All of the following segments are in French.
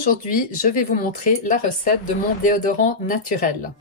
Aujourd'hui, je vais vous montrer la recette de mon déodorant naturel.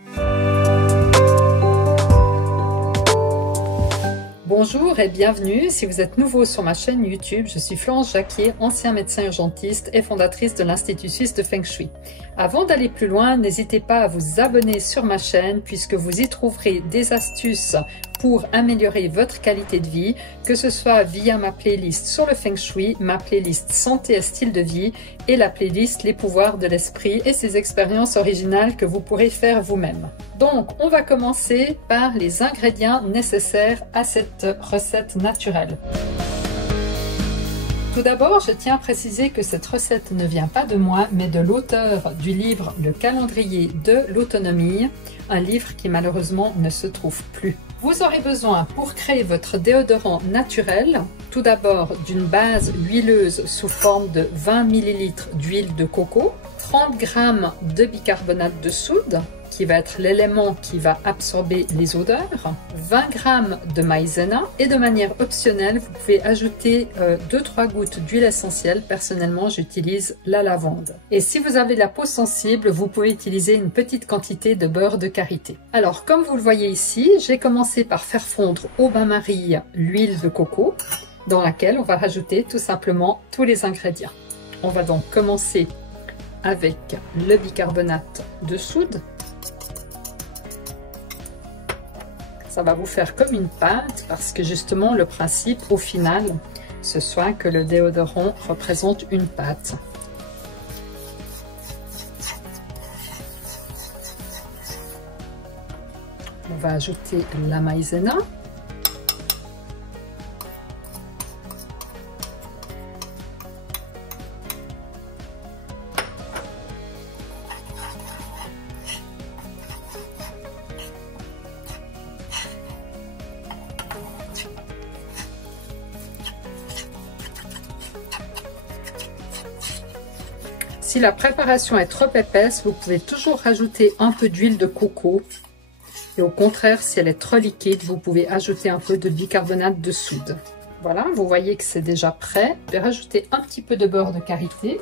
Bonjour et bienvenue. Si vous êtes nouveau sur ma chaîne YouTube, je suis Florence Jacquier, ancien médecin urgentiste et fondatrice de l'Institut Suisse de Feng Shui. Avant d'aller plus loin, n'hésitez pas à vous abonner sur ma chaîne puisque vous y trouverez des astuces pour améliorer votre qualité de vie, que ce soit via ma playlist sur le Feng Shui, ma playlist santé et style de vie et la playlist les pouvoirs de l'esprit et ses expériences originales que vous pourrez faire vous-même. Donc, on va commencer par les ingrédients nécessaires à cette recette naturelle. Tout d'abord, je tiens à préciser que cette recette ne vient pas de moi, mais de l'auteur du livre Le calendrier de l'autonomie, un livre qui malheureusement ne se trouve plus. Vous aurez besoin pour créer votre déodorant naturel, tout d'abord d'une base huileuse sous forme de 20 ml d'huile de coco, 30 g de bicarbonate de soude, qui va être l'élément qui va absorber les odeurs, 20 g de maïzena et de manière optionnelle, vous pouvez ajouter 2-3 gouttes d'huile essentielle. Personnellement, j'utilise la lavande. Et si vous avez la peau sensible, vous pouvez utiliser une petite quantité de beurre de karité. Alors, comme vous le voyez ici, j'ai commencé par faire fondre au bain-marie l'huile de coco dans laquelle on va rajouter tout simplement tous les ingrédients. On va donc commencer avec le bicarbonate de soude. Ça va vous faire comme une pâte parce que justement le principe au final ce soit que le déodorant représente une pâte. On va ajouter la maïzena. Si la préparation est trop épaisse, vous pouvez toujours rajouter un peu d'huile de coco. Et au contraire, si elle est trop liquide, vous pouvez ajouter un peu de bicarbonate de soude. Voilà, vous voyez que c'est déjà prêt. Je vais rajouter un petit peu de beurre de karité.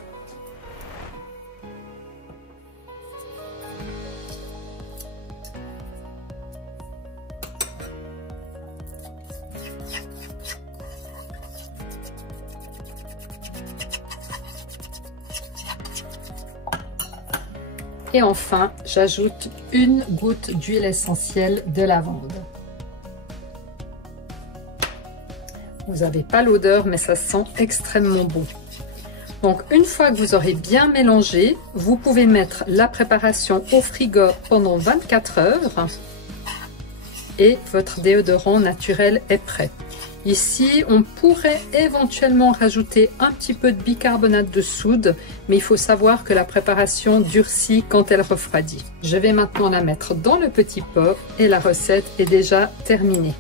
Et enfin, j'ajoute une goutte d'huile essentielle de lavande. Vous n'avez pas l'odeur, mais ça sent extrêmement bon. Donc, une fois que vous aurez bien mélangé, vous pouvez mettre la préparation au frigo pendant 24 heures et votre déodorant naturel est prêt. Ici, on pourrait éventuellement rajouter un petit peu de bicarbonate de soude, mais il faut savoir que la préparation durcit quand elle refroidit. Je vais maintenant la mettre dans le petit pot et la recette est déjà terminée.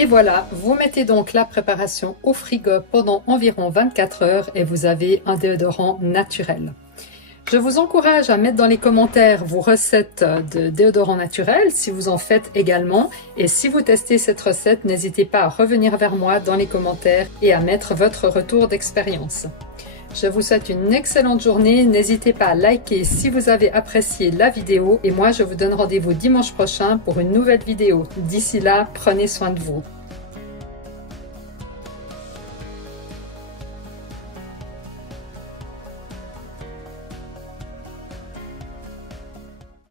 Et voilà, vous mettez donc la préparation au frigo pendant environ 24 heures et vous avez un déodorant naturel. Je vous encourage à mettre dans les commentaires vos recettes de déodorant naturel si vous en faites également. Et si vous testez cette recette, n'hésitez pas à revenir vers moi dans les commentaires et à mettre votre retour d'expérience. Je vous souhaite une excellente journée. N'hésitez pas à liker si vous avez apprécié la vidéo. Et moi, je vous donne rendez-vous dimanche prochain pour une nouvelle vidéo. D'ici là, prenez soin de vous.